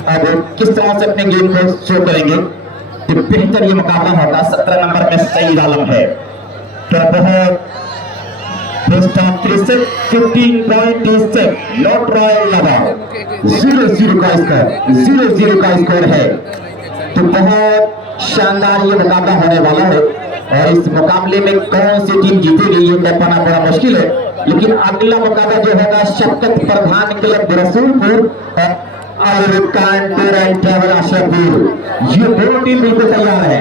अब किस तरह से अपने गेम को शो करेंगे तो बेहतर ये मुकाबला होगा। 17 नंबर में सईद आलम है, तो बहुत 15 पॉइंट नॉट रॉयल लगा 0-0 का स्कोर है। तो बहुत शानदार ये मुकाबला होने वाला है और इस मुकाबले में कौन सी टीम जीतेगी ये तय पाना बड़ा मुश्किल है। लेकिन अगला मुकाबला जो होगा शफकत प्रधान क्लब रसूलपुर और ट्रैवल आशापुर, ये दोनों टीम बिल्कुल तैयार है।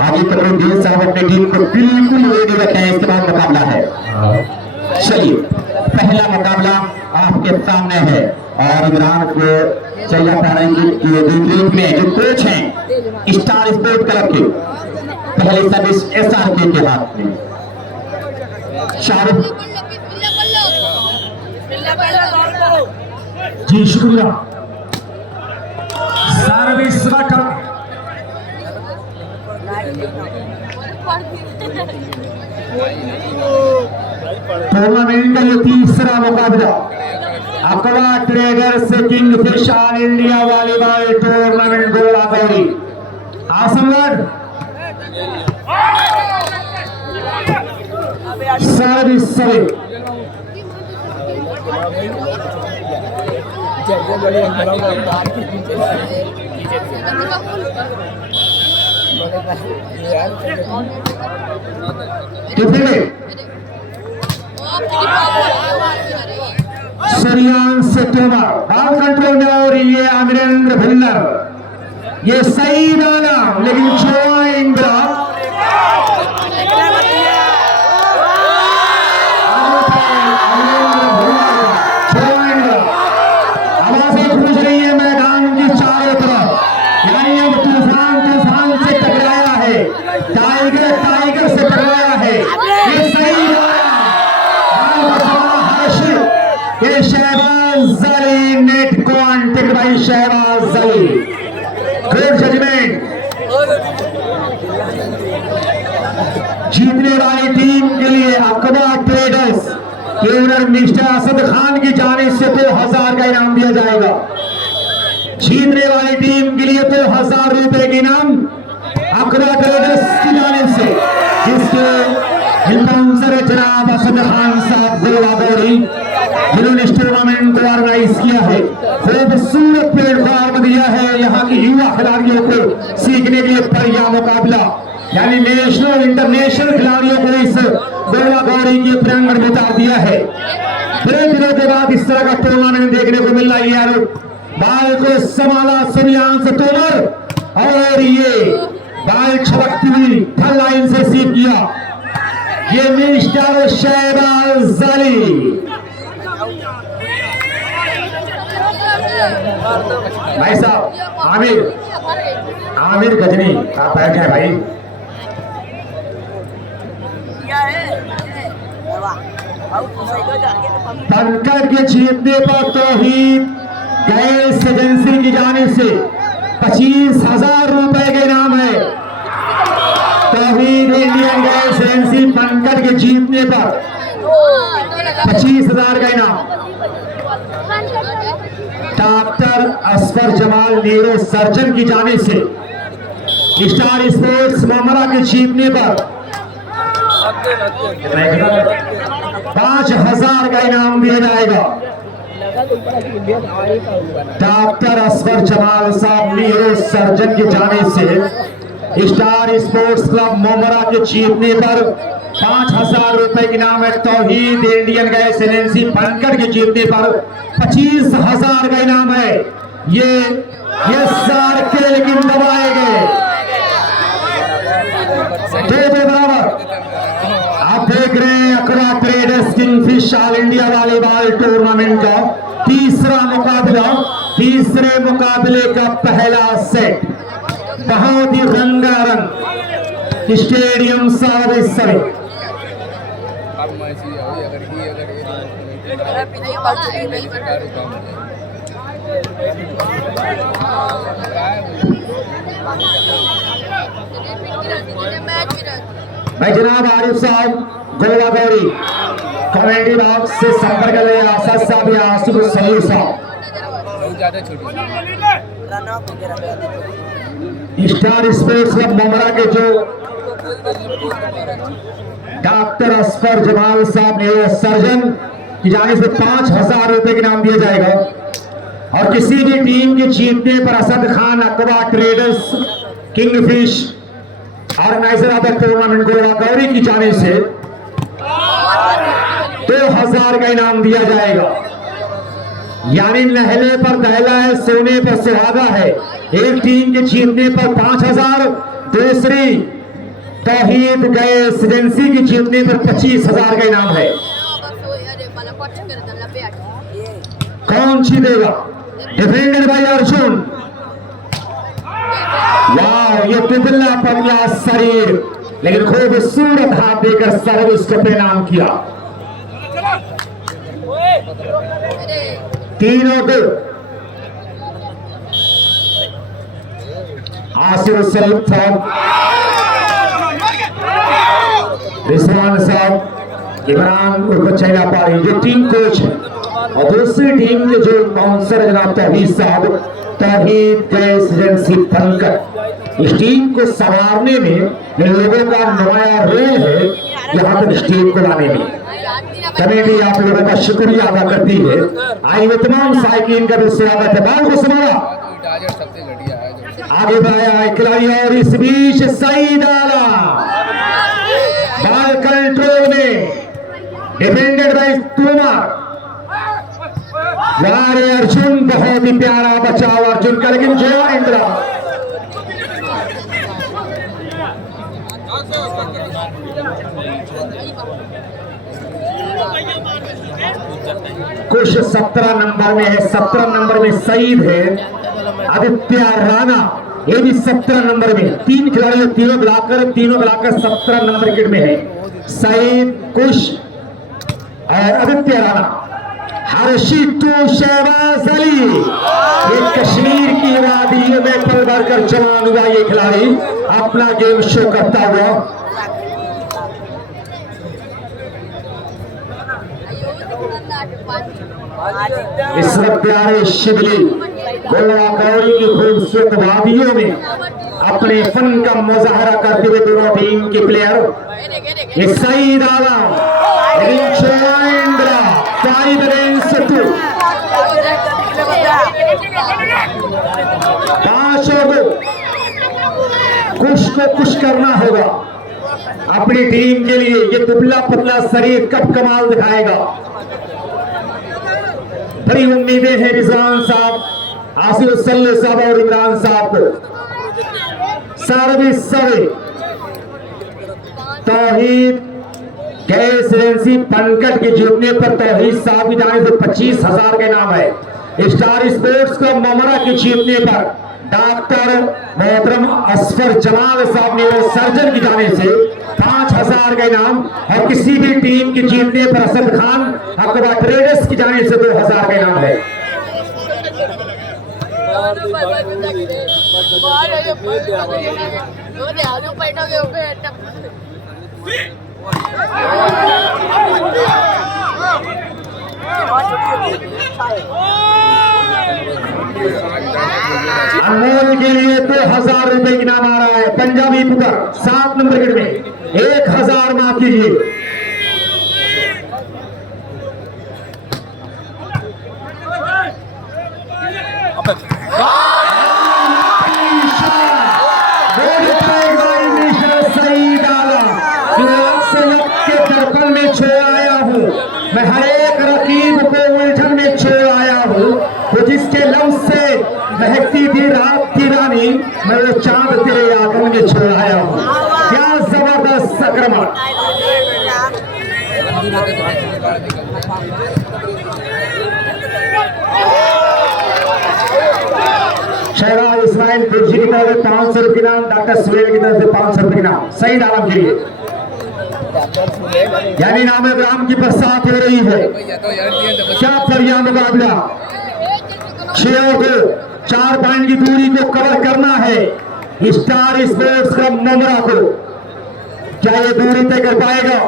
आगे कमरुद्दीन साहब अपनी टीम को बिल्कुल रेडी रखे हैं, इसके बाद मुकाबला है। चलिए पहला मुकाबला आपके सामने है और इमरान को चाहिए पाएंगे में जो कोच हैं स्टार स्पोर्ट क्लब के, पहले सर्विस SRK के हाथ में। शाहरुख जी शुक्रिया। सर्विस रकम टूर्नामेंट का ये तीसरा मुकाबला aqua traders kingfish all India volleyball tournament Golagauri Azamgarh. Service सभी सरियान से तोमर बॉल कंट्रोल में और ये अमरेंद्र भिल्लर, ये सईद आलम लेकिन ज्वाइन आवाजें गूंज रही है मैदान की चारों तरफ, यानी अब तूफान से टकराया है, टाइगर से टकराया है। ये सईद ये शहबाज अली नेट को अंटिक भाई शहबाज अली गुड जजमेंट। जीतने वाली टीम के लिए अकवा ट्रेडर्स के ओनर मिस्टर असद खान की जानिब से 2000 का इनाम दिया जाएगा। जीतने वाली टीम के लिए 2000 रुपए के इनाम अकवा ट्रेडर्स की जानिब से, जिसके स्पॉन्सर जनाब असद खान साहब गोलागौरी, जिन्होंने इस टूर्नामेंट को ऑर्गेनाइज किया है, खूबसूरत प्लेटफॉर्म दिया है यहाँ की युवा खिलाड़ियों को सीखने के लिए बढ़िया मुकाबला, यानी नेशनल इंटरनेशनल खिलाड़ियों को इस गोलागौरी के प्रांगण में उतार दिया है। बड़े दिनों के बाद इस तरह का टूर्नामेंट देखने को मिल रहा है यार। बाल को संभाला सूर्यांश तोमर और ये बाल छलकती हुई फल लाइन से सीख किया ये मिस्टर शहबाज अली। भाई साहब आमिर गजनी आप बैठ गए भाई। पंकज के जीतने पर तौहीद गैस एजेंसी की जानिब से 25,000 रुपए के इनाम है। Tauheed Indian gas agency Pankaj के जीतने पर 25,000 का इनाम। Doctor Asfar Jamal neuro surgeon की जानिब से स्टार स्पोर्ट्स मोमरा के जीतने पर 5,000 का इनाम दिया जाएगा। डॉक्टर असफर जमाल साहब न्यूरो सर्जन की जानिब से स्टार स्पोर्ट्स क्लब मोमरा के जीतने पर 5,000 रुपए के इनाम है। तौहीद इंडियन गैस एजेंसी बनकर के जीतने पर 25,000 का इनाम है। ये सार के लेकिन दबाए गए दो बराबर। आप देख रहे हैं aqua traders kingfish all India volleyball tournament का तीसरा मुकाबला। तीसरे मुकाबले का पहला सेट बहुत ही रंगारंग स्टेडियम सारे भाई जनाब आरिफ साहब गोलागौरी कमेटी बॉक्स से संपर्क ले आसद साहब या आसिफ सलीम साहब ज्यादा छोटी स्टार स्पोर्ट्स क्लब ममरा के जो डॉक्टर असफर जमाल साहब ने सर्जन की जाने से 5,000 रुपए के नाम दिया जाएगा। और किसी भी टीम के जीतने पर Asad Khan aqua traders kingfish organizer of the tournament Gova Gauri की जाने से 2,000 का इनाम दिया जाएगा। यानी नहले पर दहला है, सोने पर सुहागा है। एक टीम के जीतने पर 5,000, दूसरी तौहीद गैस एजेंसी की जीतने पर 25,000 का इनाम है। कौन जीतेगा? Defended bye Arjun. वाह, ये तितला पतला शरीर लेकिन खूबसूरत हाथ देकर सर्विस को प्रणाम किया। 3-2 आसिफ सलीम साहब, रिजवान साहब, इमरान उर्फ चैला पारी ये टीम कोच है। और दूसरी टीम के जो बाउंसर जनाब तौहीद साहब, तौहीद गैस एजेंसी पंकज। इस टीम को संवारने में इन लोगों का नुमाया रोल है यहाँ तक इस टीम को लाने में। कमेटी आप लोगों का शुक्रिया अदा करती है। आई हुए तमाम साइकिन का भी स्वागत है। बाल को संभाला, आगे बढ़ाया है खिलाड़ी और इस बीच सईद आला बाल कंट्रोल में, डिफेंडेड बाय तोमर। वारे अर्जुन, बहुत ही प्यारा बचाव अर्जुन का, लेकिन जो इंद्रा कुछ 17 नंबर में है। 17 नंबर में सईद है, आदित्य राणा ये भी 17 नंबर में। 3 खिलाड़ी तीनों मिलाकर 17 नंबर विकेट में है। सईद, कुश और आदित्य राणा। हर्षित शहबाज अली, ये कश्मीर की वादियों में पल भरकर जवान हुआ ये खिलाड़ी अपना गेम शो करता हुआ। इस वक्त प्यारे शिवली गोवा गौरी की खूबसूरत वादियों में अपने फन का मुजाहरा करते हुए दोनों टीम के प्लेयर सईद आलम, इंद्रा 5-2 5-2। कुछ को कुछ करना होगा अपनी टीम के लिए। ये दुबला पतला शरीर कब कमाल दिखाएगा। बड़ी उम्मीदें हैं रिजवान साहब, आसिफ सल्ले साहब और इमरान साहब को। सर्विस सवे तौहीद गैस एजेंसी पंकज के जीतने पर तौहीद साहब की जाने से 25,000 का इनाम है। स्टार स्पोर्ट्स क्लब ममरा के जीतने पर डॉक्टर मोहतरम असफर जमाल साहब ने सर्जन की जाने से 5,000 का इनाम। और किसी भी टीम के जीतने पर असद खान अकबा ट्रेडर्स की जाने से 2,000 का इनाम है। अनमोल के लिए 2,000 रुपए की इनाम आ रहा है। पंजाबी पुत्र 7 नंबर विकेट में 1,000 माफ कीजिए। में छोड़ आया हूँ मैं, हर एक रकीब को उलझन में छोड़ आया हूँ। वो जिसके लफ्ज से महकती थी रात की रानी, मैं वो चांद तेरे आंखों में छोड़ आया हूँ। क्या जबरदस्त संक्रमण। शहराज इस्माइल कुर्सी की तरफ से 500 रुपये नाम, डॉक्टर सुहेल की तरफ से 500 रुपये नाम सईद आलम के लिए। यानी नाम ग्राम की बरसात हो रही है। क्या बढ़िया मुकाबला। 6-2 4 पॉइंट की दूरी को कवर करना है स्टार स्पोर्ट्स क्लब ममरा को। क्या ये दूरी तय कर पाएगा?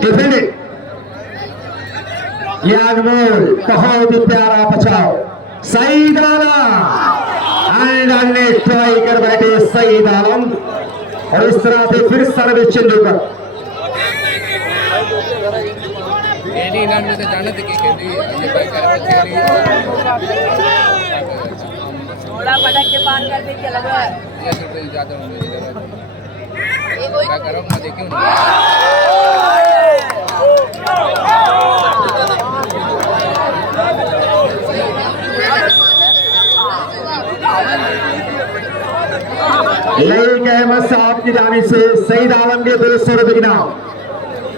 डिफेंडेड, ये अनमोल बहुत ही प्यारा बचाव, सईद आलम एंड अन्य ट्राई कर बैठे सईद आलम और इस तरह से फिर सर्विस तेंदुलकर। थोड़ा पटक के पार कर दे, क्या लग रहा है? क्या करो मैं देखूं ना। लईक अहमद साहब की जानिब से सईद आलम के 200 रुपए इनाम।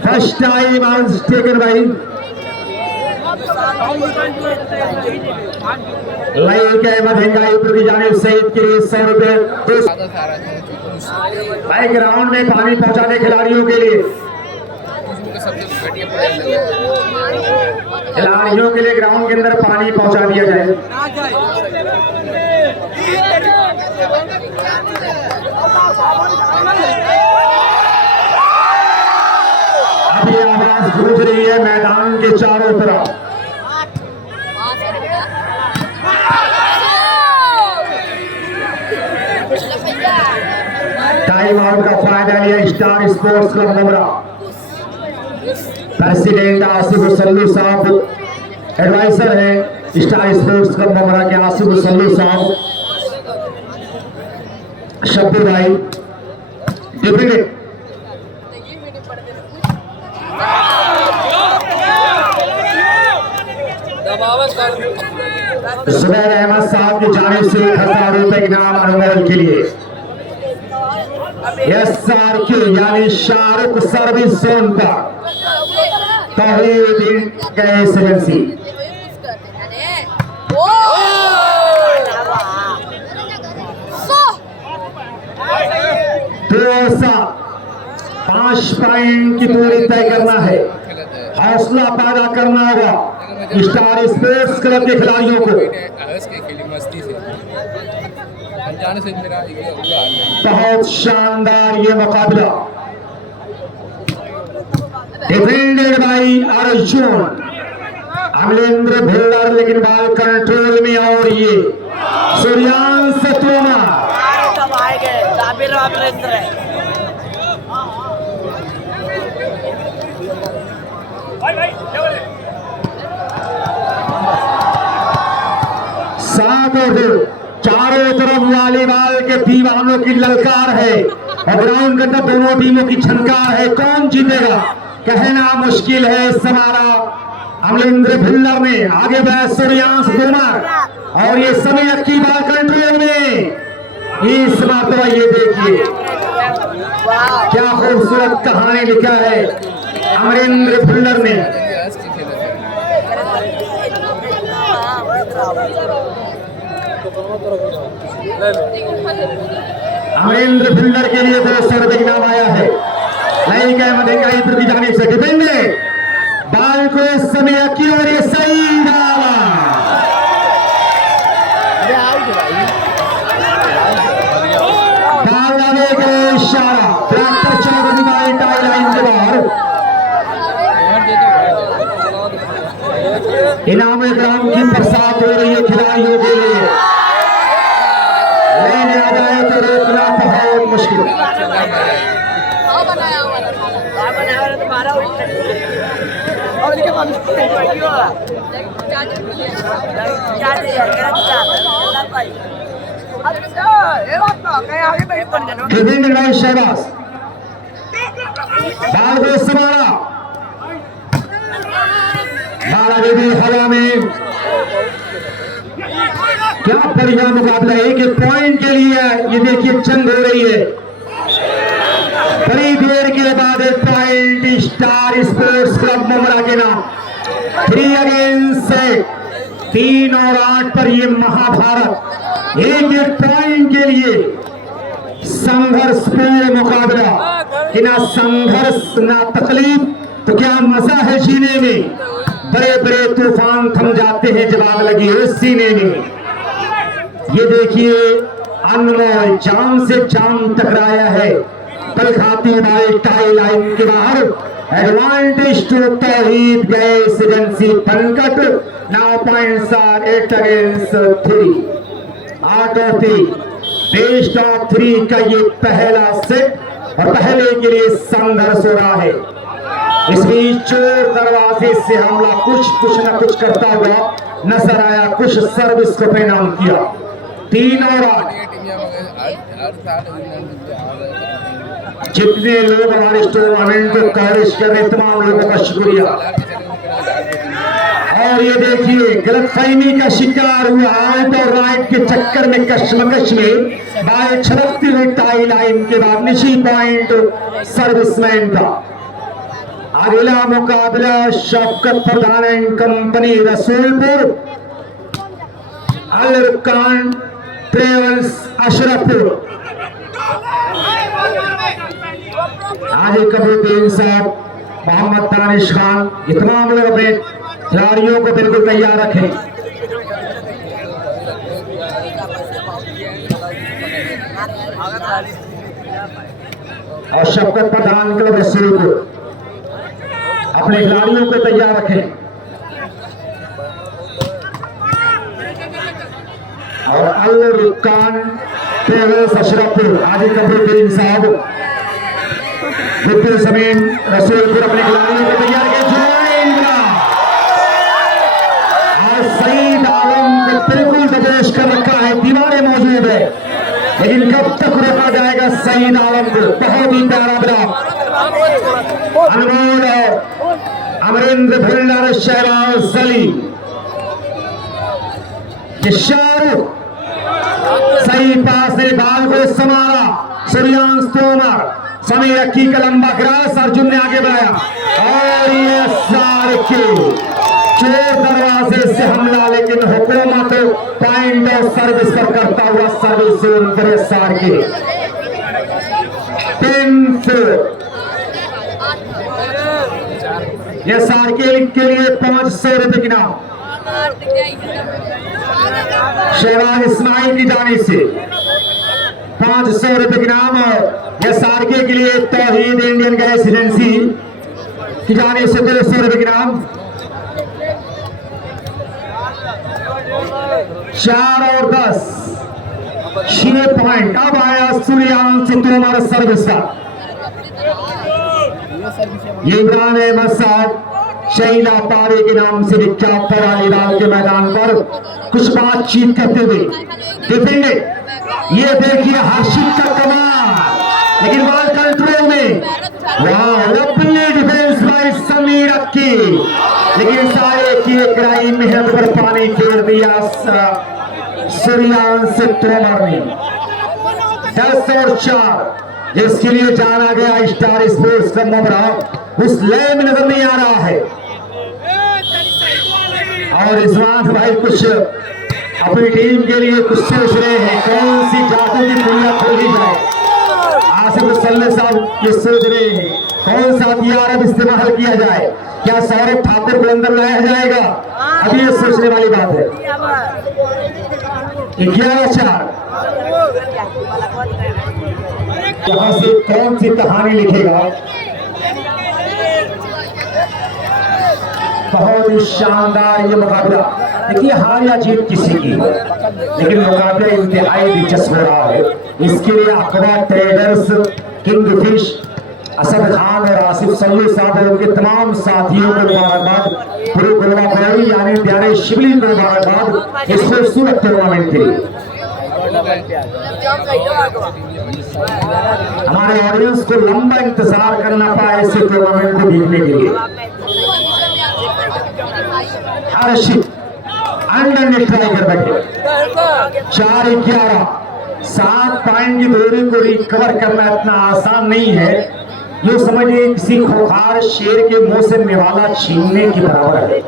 फर्स्ट टाइम आंस टेकन बाई लईक अहमद हिंगाईपुर की जानिब सईद के लिए 100 रुपए। भाई ग्राउंड में पानी पहुंचाने खिलाड़ियों के लिए, खिलाड़ियों के लिए ग्राउंड के अंदर पानी पहुंचा दिया जाए। अभी आवाज गूंज रही है मैदान के चारों तरफ। टाइम आउट का फायदा लिया star sports club Mamra. President Asif Sallu साहब, एडवाइजर है स्टार स्पोर्ट्स क्लब ममरा के आसिफ सल्लू साहब, शब्बू भाई डिफेंडेड, जुबैर अहमद साहब की जानिब से 1000 रुपए इनाम अनमोल के लिए। SR के यानी शाहरुख सर्विस जोन पर तौहीद गैस एजेंसी। तो 5 पॉइंट की दूरी तय करना है, हौसला पैदा करना होगा स्टार स्पोर्ट्स क्लब के खिलाड़ियों को। बहुत शानदार ये मुकाबला, डिफेंडेड बाई अर्जुन, अमलेंद्र भिल्लर लेकिन बॉल कंट्रोल में, और ये सूर्यांश तोमर चारों तरफ वॉलीबॉल के दीवानों की ललकार है और ग्राउंड के अंदर दोनों टीमों की झनकार है। कौन जीतेगा कहना मुश्किल है। हमारा अमलेंद्र भिल्लर ने आगे बढ़ा सूर्यांश तोमर, और ये समय की बाल कंट्रोल में। इस मरतबा ये देखिए क्या खूबसूरत कहानी लिखा है अमरेंद्र भिल्लर ने। अमरेंद्र भिल्लर के लिए 200 रुपए इनाम आया है। लईक अहमद हिंगाईपुर की जानिब से डिफेंडेड, बाल को इस समय की और ये सही डाला। बाल डाले के इशारा ट्रैक्टर चौधरी बाई टाई लाइन के बाहर। इनाम ग्राउंड की बरसात हो रही है खिलाड़ियों के लिए, लेने आ जाए तो रोकना बहुत मुश्किल। शहबाज बाल को संभाला, बाला देवी हवा में। क्या बढ़िया मुकाबला, एक पॉइंट के लिए ये देखिए जंग हो रही है। बड़ी देर के बाद एक पॉइंट स्टार स्पोर्ट्स क्लब ममरा के नाम। 3 अगेंस्ट 3 और 8 पर ये महाभारत, एक पॉइंट के लिए संघर्षपूर्ण मुकाबला। कि ना संघर्ष ना तकलीफ तो क्या मजा है जीने में। बड़े बड़े तूफान थम जाते हैं जब आग लगी है सीने में। ये देखिए अनमोल जान से जान टकराया है, पल खाती बाल टाई लाइन के बाहर। Advantage to Tauheed gas agency Pankat. Now points are 8 against 3, 8 और 3, बेस्ट ऑफ 3 का ये पहला सेट और पहले के लिए संघर्ष हो रहा है। इस बीच चोर दरवाजे से हमला कुछ न कुछ करता हुआ नजर आया, कुछ सर्विस को परिणाम किया। 3 और 8। जितने लोग हमारे इस टूर्नामेंट को कवरेज कर रहे तमाम लोगों का शुक्रिया। और ये देखिए गलतफहमी का शिकार हुआ, आउट और राइट के चक्कर में कश्मकश में बाल छलकती हुई टाई लाइन के बाद निशी पॉइंट सर्विसमैन का। अगला मुकाबला Shaukat Pradhan and company Rasulpur, Al Rukan travels Ashrafpur. आज कबूतर साहब, मोहम्मद तानिश खान, ये तमाम लोग अपने खिलाड़ियों को बिल्कुल तैयार रखें। और शौकत प्रधान क्लब रसूलपुर अपने खिलाड़ियों को तैयार रखें। और अल रुकान ट्रेवल्स अशरफपुर, आज कबूतर साहब, विपिन समीन रसूलपुर अपने खिलाड़ियों को तैयार किया। और सईद आलम को बिल्कुल दबोच कर रखा है, दीवारें मौजूद है, लेकिन कब तक रोका जाएगा सईद आलम को। बहुत ही प्यारा ब्लॉक, अनमोल अमरिंद्र भुल्लर, शहबाज अली, शाहरुख सही पास ने बाल को संभाला, सूर्यांश तोमर, समीर अक्की का लंबा ग्रास, अर्जुन ने आगे बढ़ाया और ये सार के चोर दरवाजे से हमला, लेकिन हुकूमत पॉइंट और सर्विस पर करता हुआ सर्विस जोन पर सार के 10-4। ये सार के लिए 500 रुपए की नाम शहबाज इस्माइल की जाने से 500 रुपए की नाम। यह सारके के लिए तौहीद इंडियन गैस एजेंसी की जाने से 200 रुपए की नाम। 4 और 10, 6 पॉइंट। अब आया सूर्यांश तोमर सर्विस का। ये इमरान अहमद साहब शहीला पारे के नाम से विख्यात परालीदाल के मैदान पर कुछ बातचीत करते हुए देखेंगे। ये देखिए हर्षित का कमाल, लेकिन बॉल कंट्रोल में, वाह लवली डिफेंस बाय समीर अक्की, लेकिन सारे की एक राई मेहनत पर पानी फेर दिया सूर्यांश तोमर ने। 10 और 4, जिसके लिए जाना गया स्टार स्पोर्ट्स का मुबरा, उस लय में नजर नहीं आ रहा है। और इस्माइल भाई कुछ अपनी टीम के लिए कुछ सोच रहे हैं, कौन सी जादू की दुनिया खोली जाए। आसिफ मुसल्ले साहब ये सोच रहे हैं कौन सा हथियार अब इस्तेमाल किया जाए, क्या सौरभ ठाकुर को अंदर लाया जाएगा, अभी ये सोचने वाली बात है। 11-4, यहाँ से कौन सी कहानी लिखेगा। बहुत ही शानदार ये मुकाबला, देखिए हार या जीत किसी की, लेकिन मुकाबला इंतहाई दिलचस्प हो रहा है। इसके लिए Akbar traders, king fish, Asad Khan और आसिफ सल्लू साहब और उनके तमाम साथियों को मुबारकबाद, पूरे गुलवाबाई यानी प्यारे शिवली को मुबारकबाद इस खूबसूरत टूर्नामेंट के लिए। हमारे ऑडियंस को लंबा इंतजार करना पड़ा इस टूर्नामेंट को देखने के लिए। हर्षित अंडर ने ट्राई कर बैठे। 4-11, 7 पॉइंट की दूरी को रिकवर करना इतना आसान नहीं है। ये समझिए किसी खोखार शेर के मुंह से निवाला छीनने की बराबर है।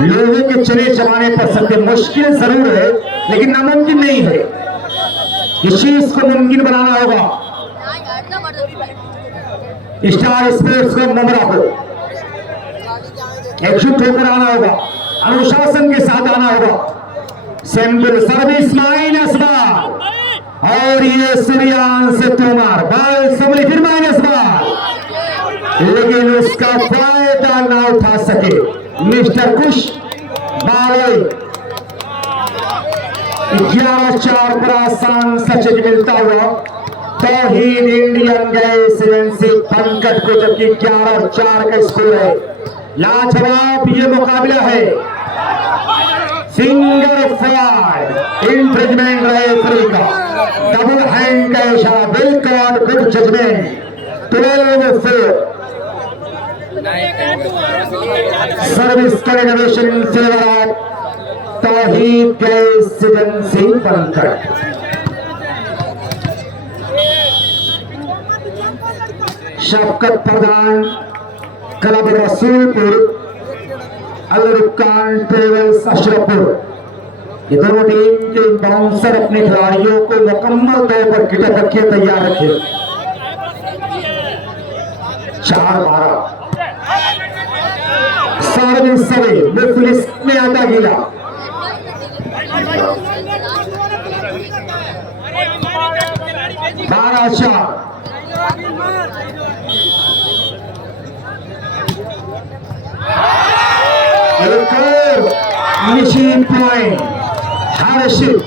लोहे के चने चबाने पड़ सकते, मुश्किल जरूर है लेकिन नामुमकिन नहीं है। इस चीज को मुमकिन बनाना होगा। स्टार स्पोर्ट्स को मुमरा को एकजुट होकर आना होगा, अनुशासन के साथ आना होगा। Simple service minus 12। और ये सूर्यांश तोमर बॉल संभली फिर माइनस बॉल, लेकिन उसका फायदा ना उठा सके मिस्टर कुश। बॉल 11-4 पर आसान सचेत मिलता हुआ तौहीद इंडियन गैस एजेंसी पंकज को, जबकि 11-4 का स्कोर है। लाजवाब ये मुकाबला है। सिंगल फ्लाइट इंफ्रिंजमेंट रेफरी का डबल हैंड का इशारा, बिल्कुल गुड जजमेंट। 12-4 सर्विस का innovation in favour of Tauheed gas agency Pankaj. Shafqat Pradhan club Rasulpur, Al Rukan travels Ashrafpur, ये दोनों टीम के बाउंसर अपने खिलाड़ियों को मुकम्मल तौर पर किटअप रखे, तैयार रखे। 4-12 सर्विस सवे मुफलिस में आता गिला। एक और निशीन पॉइंट हर्षित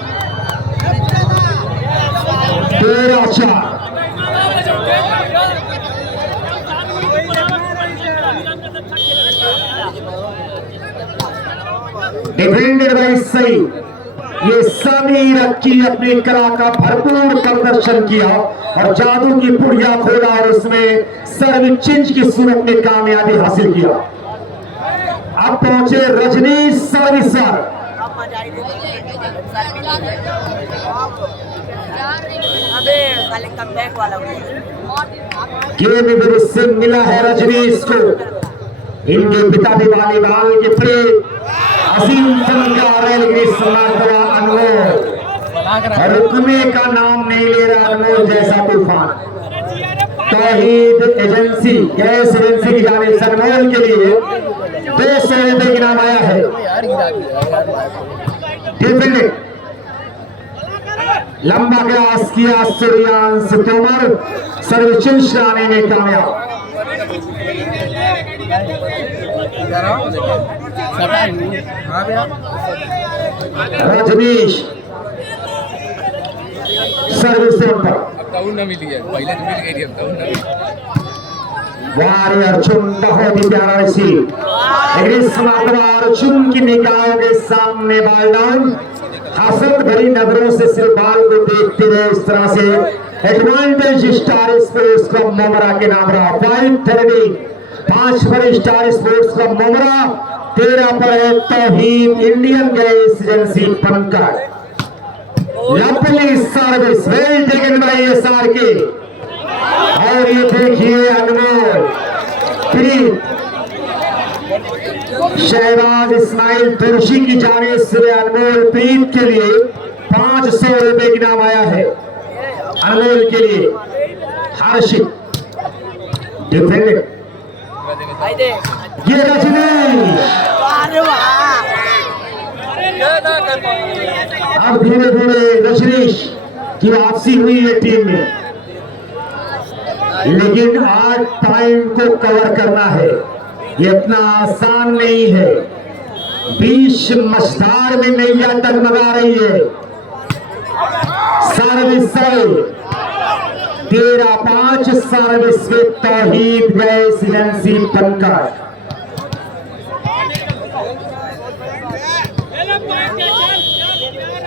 13-4। Defended by Saeed. ये समीर अक्की अपनी कला का भरपूर प्रदर्शन किया और जादू की पुड़िया खोला और उसमें सर्व चिंच की सूरत में कामयाबी हासिल किया। अब पहुंचे रजनीश सर्विसर। गेम में से मिला है रजनीश को। इनके पिता भी वॉलीबॉल के प्रेम असीम फनकार है, लेकिन इस मर्तबा अनमोल रुकने का नाम नहीं ले रहा। अनमोल जैसा तूफान तौहीद एजेंसी गैस एजेंसी की जानिब से अनमोल के लिए 200 रुपए की नाम आया है। डिफेंडिंग लंबा क्रॉस किया सूर्यांश तोमर, सर्विस लाने में कामयाब। रजनीश सर्विस पर अर्जुन बहुत ही प्यारा रिसीव। अर्जुन की निगाहों के सामने बाल डाउन, हसरत भरी नजरों से सिर्फ बाल को देखते रहे। इस तरह से एडवांटेज स्टार स्पोर्ट्स क्लब मोमरा के नाम रहा। 5 पर स्टार स्पोर्ट्स क्लब मोमरा, 13 पर है Tauheed Indian gas agency Pankaj. लंबी service well taken by SR K. और ये देखिए अनमोल शहबाज इस्माइल तुर्शी की जानिब से अनमोल प्रीत के लिए 500 रुपए की नाम आया है। अनमोल के लिए हर्षित डिफेंडेड। ये रजनीश अब धीरे धीरे रजनीश की वापसी हुई है टीम में, लेकिन आज टाइम को कवर करना है, ये इतना आसान नहीं है। 20 मझधार में नैया टगमगा रही है। सर्विस 13-5 सर्विस में Tauheed gas agency Pankaj.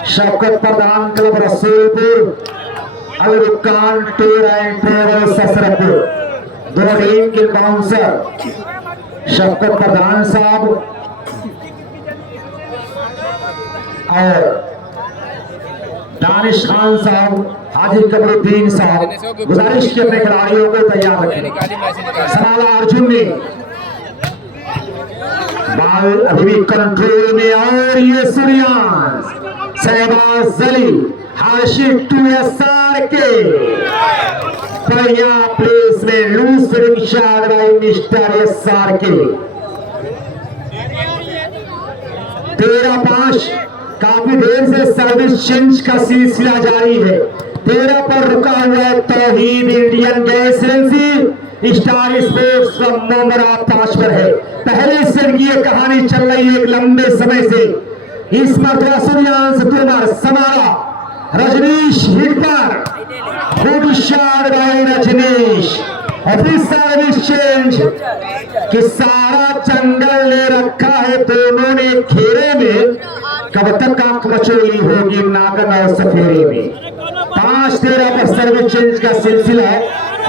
Shafqat Pradhan club Rasulpur, Al Rukan tour and travels Ashrafpur, दोनों टीम के बाउंसर शफकत प्रधान साहब और दानिश खान साहब, हाजी कमरुद्दीन साहब गुजारिश की अपने खिलाड़ियों को तैयार रखें। समाला अर्जुन ने बाल अभी भी कंट्रोल में और ये सूर्यांश शहबाज अली हाशिद 2SR के बढ़िया प्लेस में loose finishing shot by mister SR के। 13-5 काफी देर से सर्विस चेंज का सिलसिला जारी है। 13 पर रुका हुआ है Tauheed Indian gas agency, star sports का मोमरा 5 पर है। पहले से ये कहानी चल रही है एक लंबे समय से। इस मरतबा सूर्यांश तोमर समारा, रजनीश हिट पर, good shot by Rajnish. Office service change कि सारा जंगल ले रखा है दोनों ने घेरे में, कब तक आंख मचोली होगी नागन और सफेरे में। 5-13 पर सर्विस चेंज का सिलसिला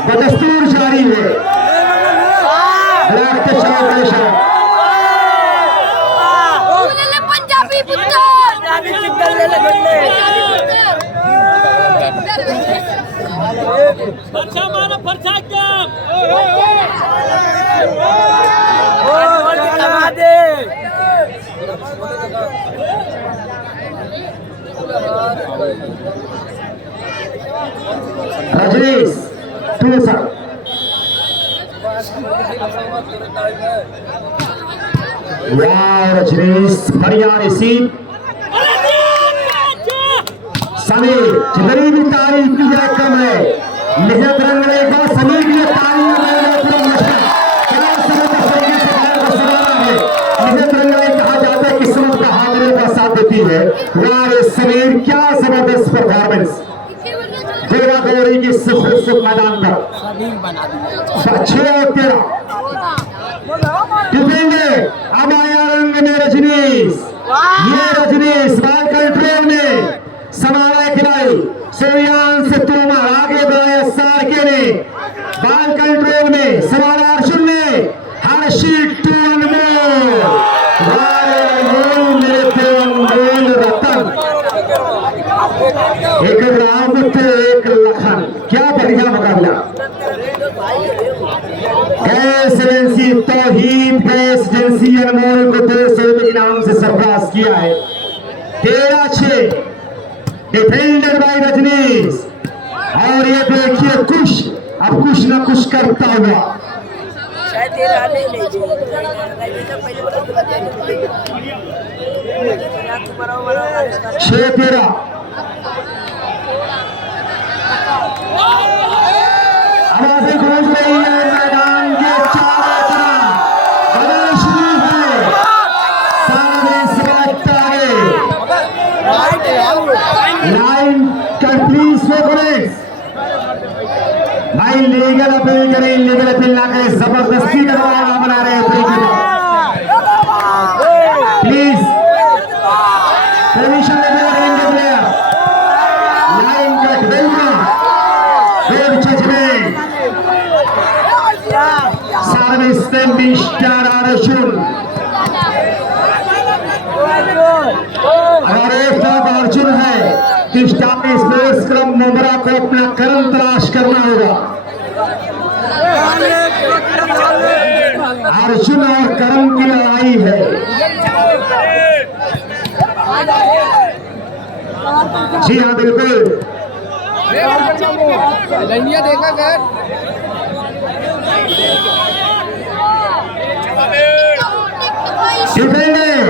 बदस्तूर जारी है। पंजाबी फरसा मारो फरसा रजनीश 2 सर। वाह रजनीश बढ़िया रिसीव। समीर जितनी भी तारीफ की जाए कम है। निहत रंगले का समीर की तारीफ कहा जाता है किस्मत का हाथ का साथ देती है। वाह समीर क्या जबरदस्त परफॉर्मेंस देवा गौरी की खूबसूरत मैदान पर। 6 और 13 डिफेंडर अब आया रंग में रजनीश। ये रजनीश बॉल कंट्रोल में समारा खिलाड़ी सूर्यांश तोमर आगे बढ़ाया सारके ने बॉल कंट्रोल में समारा अर्जुन ने हर्षित 2 अनमोल रतन एक राम एक लखन। क्या बढ़िया मुकाबला। गैस एजेंसी तौहीद गैस एजेंसी अनमोल को 200 रुपए इनाम से सरफराज किया है। 13-6 डिफेंडेड बाय रजनीश। और ये देखिए कुछ अब कुछ ना कुछ करता हुआ। शायद ये आने नहीं दे 6-13 आवाजें गूंज रही है मैदान के चारों तरफ। बड़ा शुरू है सारे सबातारे लाइन का प्लीज फोकस भाई लीगल अपील करें। लीगल अपील ना करें, जबरदस्ती करवाएगा बना रहे प्लीज परमिशन लेकर player line cut welcome good judgement service टेंबी स्टार अर्जुन। और एक तरफ अर्जुन है कि स्टार स्पोर्ट्स क्लब मोमरा को अपना कर्म तलाश करना होगा। अर्जुन और कर्म की लड़ाई है। जी हाँ बिल्कुल लंडिया देखा कर डिफेंडर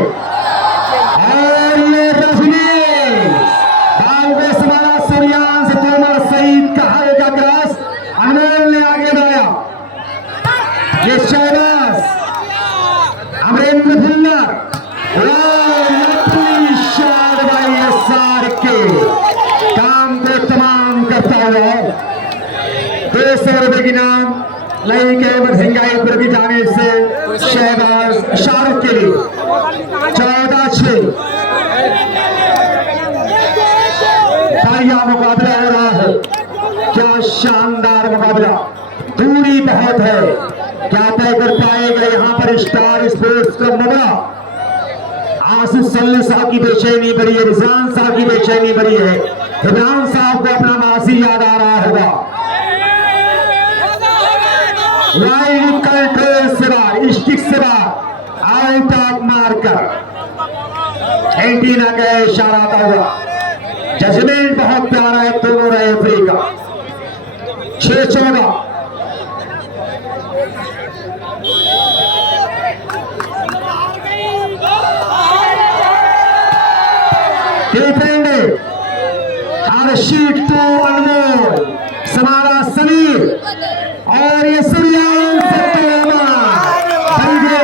और ये रजनीश बाल में समारा सूर्यांश तोमर सईद का हल्का क्रॉस अनमोल ने आगे बढ़ाया। ये Shahbaz Amarendra filler shot bye सार के काम को तमाम करता हुआ 200 रुपए की नाम लाइक अहमद सिंगाईपुर की जाने से शहबाज शाहरुख के लिए 14-6 बढ़िया मुकाबला हो रहा है। क्या शानदार मुकाबला। दूरी बहुत है, क्या तय कर पाएगा यहाँ पर स्टार स्पोर्ट्स क्लब मोमरा। आसिफ सल्ले साहब की बेचैनी बड़ी है, रिजवान साहब की बेचैनी बड़ी है। इमरान साहब को अपना मासी याद आ रहा होगा। लाइन कंट्रोल से बाहर, स्टिक से बाहर, आउट ऑफ मार्कर। एंटीना का इशारा आता हुआ। जजमेंट बहुत प्यारा है दोनों रेफरी का। 6-14 डिफेंडेड शीट टू अनमोल समारा समीर और ये सूर्यांश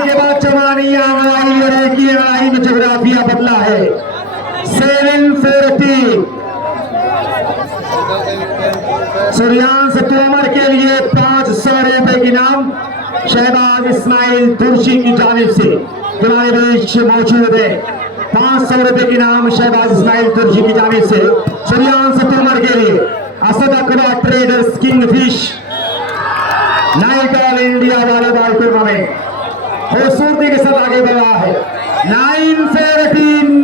के बाद जवानिया की लड़ाई में जोग्राफिया बदला है 740 सूर्यांश तोमर के लिए 500 रुपए की नाम शहबाज इस्माइल तुर्शी की जानिब से तुम्हारे बीच मौजूद है 500 रुपए की नाम शहबाज इस्माइल तुर्शी की जानिब से सूर्यांश तोमर के लिए Asad Akbar traders kingfish night all India volleyball tournament खूबसूरती के साथ आगे बढ़ा है 9-14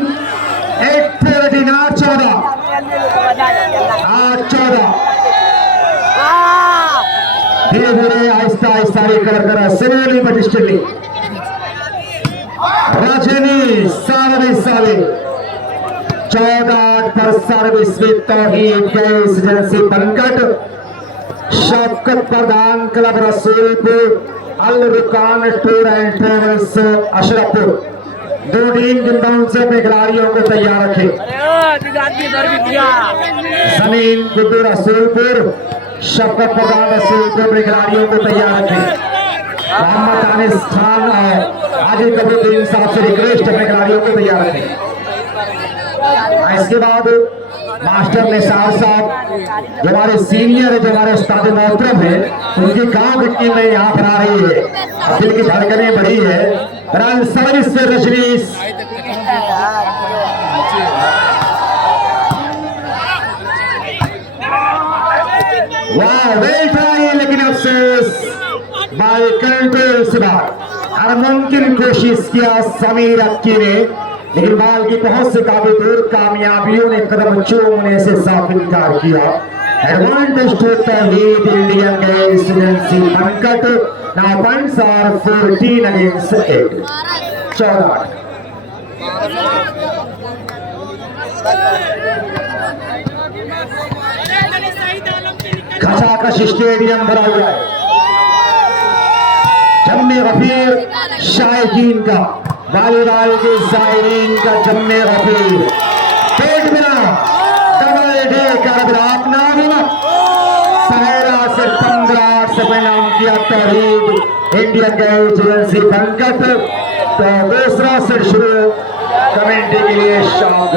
8-14 8-14 धीरे धीरे आहिस्ता आहिस्ता रिकवर करा स्लोली बट स्टेडली रजनी सर्विस 14 पर सर्विस में Tauheed gas agency Bankat Shaukat Pradhan club Rasulpur Al Rukan tour and travels Ashrafpur 2 team जिम्बाउंड से अपने खिलाड़ियों को तैयार रखे समीन गुड्डू रसूलपुर शौकत प्रधान रसूलपुर अपने खिलाड़ियों को तैयार रखे मोहम्मद अनिस खान और आजी कबीर साहब से रिक्वेस्ट अपने खिलाड़ियों को तैयार रखें इसके बाद मास्टर निसार साहब जो हमारे सीनियर है जो हमारे उस्ताद मोहतरम है उनकी गांव मिट्टी में यहाँ पर आ रही है दिल की धड़कनें बढ़ी है रन सर्विस से रजनीश वाह वेल ट्राई लेकिन अफसोस बाल कंट्रोल से बाहर हर मुमकिन कोशिश किया समीर अक्की ने लेकिन बाल की पहुंच से काफी दूर कामयाबियों ने कदम चूमने से साफ इनकार किया advantage to Tauheed Indian gas agency Bankat now points are 14 against 8 14 खचाखच स्टेडियम भरा हुआ है जम्मे गफीर शायकीन का वॉलीबॉल के साइरीन का जम्मे गफीर पेट बिना डबल डेकर अपना सहरा से 15 से परिणाम किया तौहीद इंडियन गैस एजेंसी बनकट तो दूसरा सेट शुरू कमेंटी के लिए शाम